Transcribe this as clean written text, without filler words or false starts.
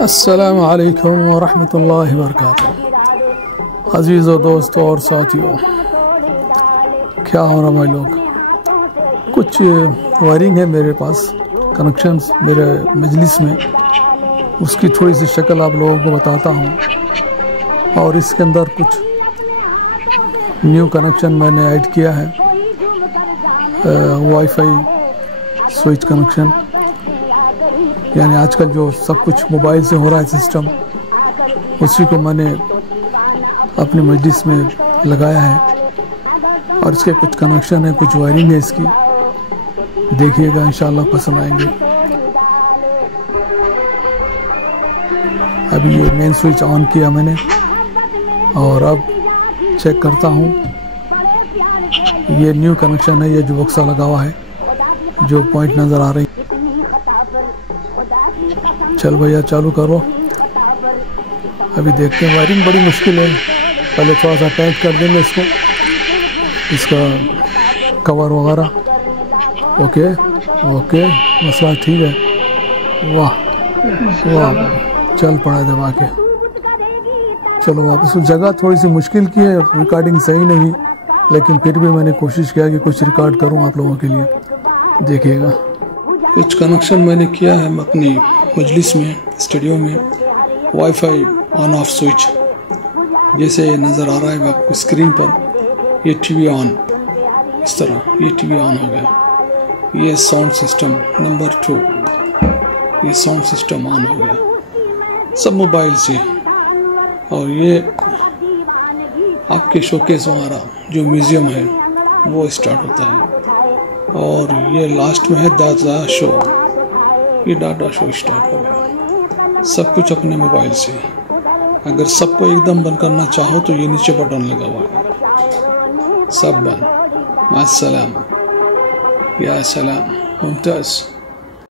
अस्सलामु अलैकुम वरहमतुल्लाहि वबरकातुहू। अज़ीज़ों, दोस्तों और साथियों, क्या हो रहा भाई लोग? कुछ वायरिंग है मेरे पास, कनेक्शंस मेरे मजलिस में, उसकी थोड़ी सी शक्ल आप लोगों को बताता हूँ। और इसके अंदर कुछ न्यू कनेक्शन मैंने ऐड किया है, वाईफाई स्विच कनेक्शन, यानी आजकल जो सब कुछ मोबाइल से हो रहा है सिस्टम, उसी को मैंने अपने मजलिस में लगाया है। और इसके कुछ कनेक्शन है, कुछ वायरिंग है इसकी, देखिएगा इंशाल्लाह पसंद आएंगे। अभी ये मेन स्विच ऑन किया मैंने और अब चेक करता हूँ। ये न्यू कनेक्शन है, ये जो बक्सा लगा हुआ है, जो पॉइंट नज़र आ रही। चल भैया चालू करो। अभी देखते हैं, वायरिंग बड़ी मुश्किल है। पहले थोड़ा सा टाइट कर देंगे इसको, इसका कवर वगैरह। ओके ओके, मसला ठीक है। वाह वाह, चल पड़ा दबा के। चलो वापस। जगह थोड़ी सी मुश्किल की है, रिकॉर्डिंग सही नहीं, लेकिन फिर भी मैंने कोशिश किया कि कुछ रिकॉर्ड करूं आप लोगों के लिए, देखिएगा। कुछ कनेक्शन मैंने किया है अपनी मजलिस में, स्टूडियो में, वाईफाई ऑन ऑफ स्विच, जैसे नज़र आ रहा है आपको स्क्रीन पर। ये टीवी ऑन, इस तरह ये टीवी ऑन हो गया। ये साउंड सिस्टम नंबर 2, ये साउंड सिस्टम ऑन हो गया, सब मोबाइल से। और ये आपके शोकेस वगैरह जो म्यूज़ियम है वो स्टार्ट होता है। और ये लास्ट में है डाटा शो, ये डाटा शो स्टार्ट हो गया। सब कुछ अपने मोबाइल से। अगर सबको एकदम बंद करना चाहो तो ये नीचे बटन लगा हुआ है, सब बंद। मास्सलाम, या सलाम, मुमताज़।